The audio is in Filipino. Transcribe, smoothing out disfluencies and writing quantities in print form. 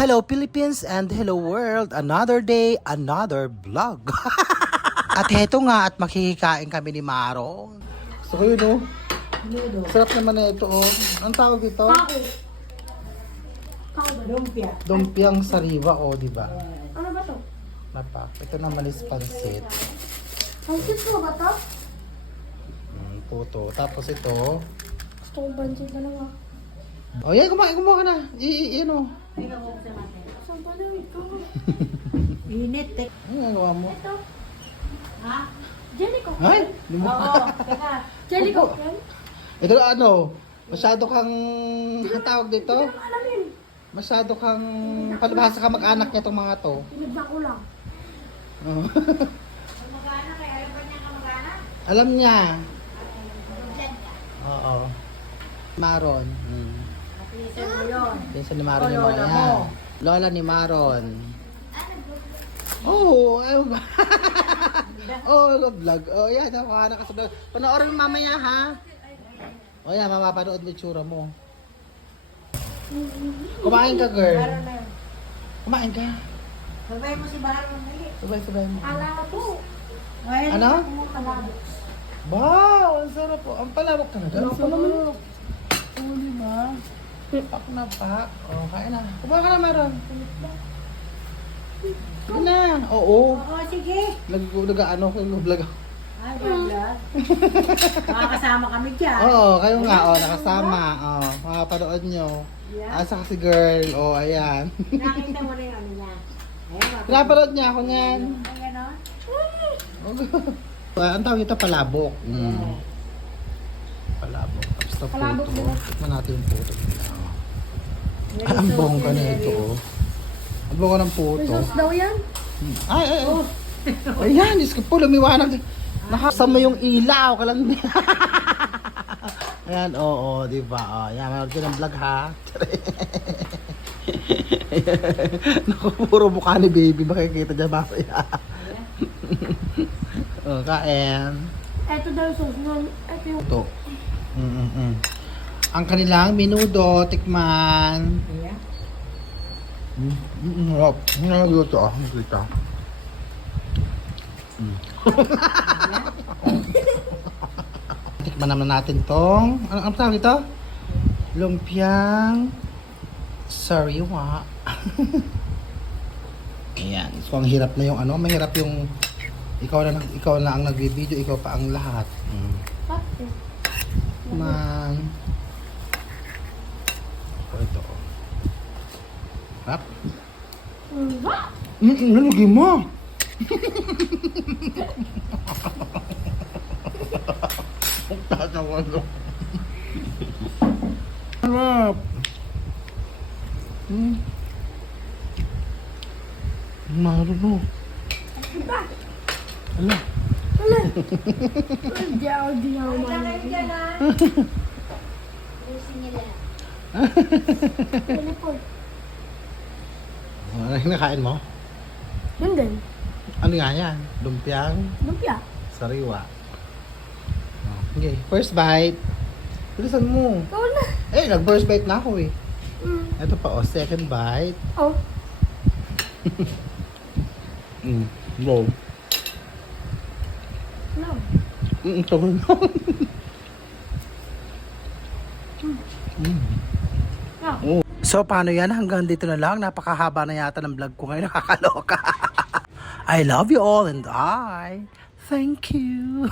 Hello Philippines and hello world. Another day, another vlog. At heto nga at makikikain kami ni Maro. So kayo no? Sarap naman na ito oh. Ang tawag dito? Lumpia. Lumpiang sariwa oh, di ba? Ano ba to? Napa. Ito naman is pansit. Pansit ko ba to? Puto. Tapos ito. Gusto kong pansit na lang ah. Oh yeah, kumain ka na. Ano? Saan pa lang ito? Init eh. Ano nagawa mo? Ito. Ha? Jelly ko. Ay! Oo. Teka. Jelly ko. Ito ano? Masyado kang tawag dito? Alamin. Masyado kang palibhasa ka mag-anak niya itong mga to. Pinagda ko lang. Oh. Mag-anak eh. Alam ba niya ka mag-anak? Alam niya. Mag-blend ka. Oo. Maron. Pinsan mo yun. Pinsan ni Maron yung mga Lola yan. mo. Lola ni Maron. Oh, ayaw ba? Oh, vlog. Oh, yan. Nakuha ka sa vlog. Panoorin mo mamaya, ha? Oh, yan. Mamapanood mo yung tsura mo. Kumain ka, girl. Kumain ka. Sabay mo si Baron. Sabay mo. Ala po. Ano? Palabok. Wow, ang sarap po. Ang palawak ka na. Ang sarap mo. Oh, di ba? Pak na pak. Oh, kain na. Kumain ka na, Maron. Sige na. Oo. Oo, sige. Nag-ano ko yung vlog ako. Ay, vlog. Makakasama kami dyan. Oo, kayo nga. Oh, nakasama. Oh, makapanood nyo. Yeah. Asa kasi girl. Oh, ayan. Nakita mo rin ano niya. Ayun, Pinapanood niya ako niyan. Ay, ano? Ang tawag ito palabok. Palabok. Tapos ito Palabok puto. diba? Tikman natin yung puto. Ay, ang bongga na ito. Oh. Ang bongga ng puto. Sos daw yan? Ay. Ayan, Diyos ko po, lumiwanag. Nakasama yung ilaw. Kalang Ayan, oo, di ba? Oh, ayan, manood ko ng vlog ha. Naku, puro mukha ni baby. Makikita dyan mamaya. Oh, kain. Ito daw yung sos nun. Ito yung... Ito. Ang kanilang minudo, tikman. Yeah. Harap. Nalagyo ito ah. Nakita. Tikman naman natin tong, ano tawag ito? Lumpiang sariwa. Ayan. So, ang hirap na yung ano, mahirap yung ikaw na ang nagbi-video, ikaw pa ang lahat. Man. Ito. Rap. Nalagay mo. Ang tatawa ko. Harap. Maroon. Ala. Hindi ako Ano yung nakain mo? Yun din. Ano nga yan? Lumpiang Lumpia. sariwa. Okay, first bite. Bilisan mo. Ikaw na. Nag-first bite na ako eh. Mm. Ito pa second bite. Oh. Go. No. Tama na. No. So paano yan? Hanggang dito na lang. Napakahaba na yata ng vlog ko ngayon. Nakakaloka. I love you all and I thank you.